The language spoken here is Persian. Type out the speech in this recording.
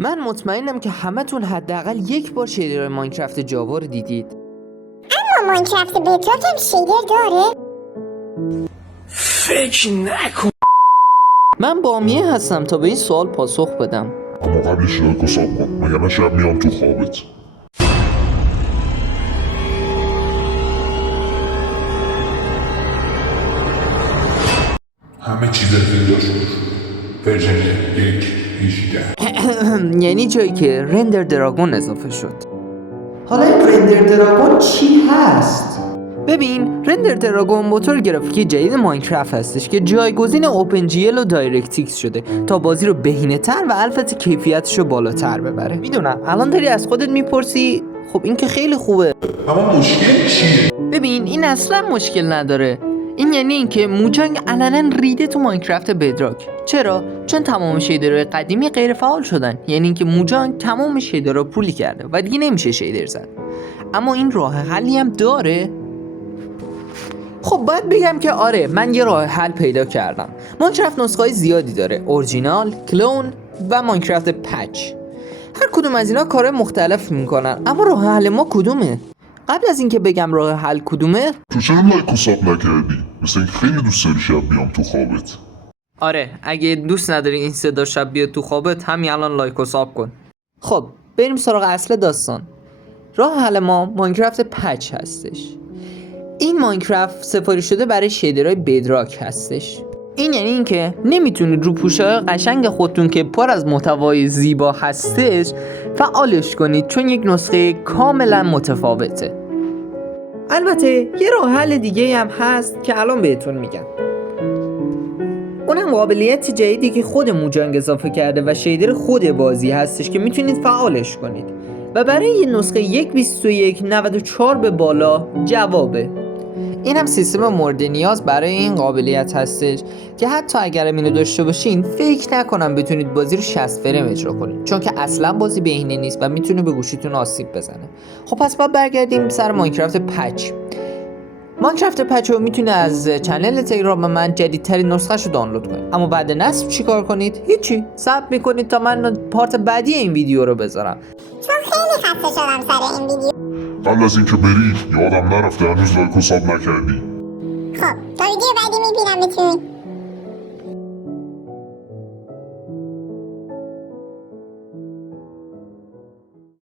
من مطمئنم که همتون حداقل یک بار شیدر ماینکرافت جاوا رو دیدید. اما ماینکرافت بدراک هم شیدر داره؟ فکر نکن. من بامیه هستم تا به این سوال پاسخ بدم. اما قبلش لایک و ساب کن مگر شب میام تو خوابت. همه چیز پیدا شد. ورژن 1.18 یعنی جایی که رندر دراگون اضافه شد. حالا این رندر دراگون چی هست؟ ببین، رندر دراگون موتور گرافیکی جدید ماینکرافت هستش که جایگزین اوپن جی ال و دایرکتیکس شده تا بازی رو بهینه‌تر و البته کیفیتش رو بالاتر ببره. میدونم الان داری از خودت میپرسی خب این که خیلی خوبه، اما مشکل چیه؟ ببین این اصلا مشکل نداره. این یعنی اینکه موجانگ علنا ریده تو ماینکرافت بدراک. چرا؟ چون تمام شیدرهای قدیمی غیر فعال شدن. یعنی اینکه موجانگ تمام شیدرها پولی کرده و دیگه نمیشه شیدر زد. اما این راه حلی هم داره. خب باید بگم که آره، من یه راه حل پیدا کردم. ماینکرافت نسخه‌های زیادی داره: اورجینال، کلون و ماینکرافت پچ. هر کدوم از اینا کارهای مختلف میکنن، اما راه حل ما کدومه؟ قبل از اینکه بگم راه حل کدومه، تو چرا لایک و ساب نکردی؟ مثل اینکه خیلی دوست داری شب بیام تو خوابت. آره، اگه دوست نداری این صدا شب بیاد تو خوابت همین الان لایک و ساب کن. خب بریم سراغ اصل داستان. راه حل ما ماینکرافت پچ هستش. این ماینکرافت سفارش شده برای شیدرهای بدراک هستش. این یعنی اینکه نمیتونید رو پوشه‌های قشنگ خودتون که پر از محتوای زیبا هستش فعالش کنید، چون یک نسخه کاملا متفاوته. البته یه راه حل دیگه هم هست که الان بهتون میگم. اونم قابلیت جدیدی که خود موجانگ اضافه کرده و شیدر خود بازی هستش که میتونید فعالش کنید و برای یه نسخه 1.21.94 به بالا جوابه. این هم سیستم مورد نیاز برای این قابلیت هستش که حتی اگر اینو داشته باشین فکر نکنم بتونید بازی رو 60 فریم اجرا کنید، چون که اصلا بازی بهینه نیست و میتونه به گوشیتون آسیب بزنه. خب پس بعد برگردیم سر ماینکرافت پچ. ماینکرافت پچ رو میتونه از چنل تلگرام من جدیدترین نسخه‌ش رو دانلود کنید. اما بعد نصب چیکار کنید؟ هیچی، صبر میکنید تا من پارت بعدی این ویدیو رو بذارم. چون خیلی خسته شدم سر این ویدیو. قبل از اینکه بری یادم نرفته هنوز لایک و ساب نکردی. خب تا ویدیو بعدی میبینم بتون.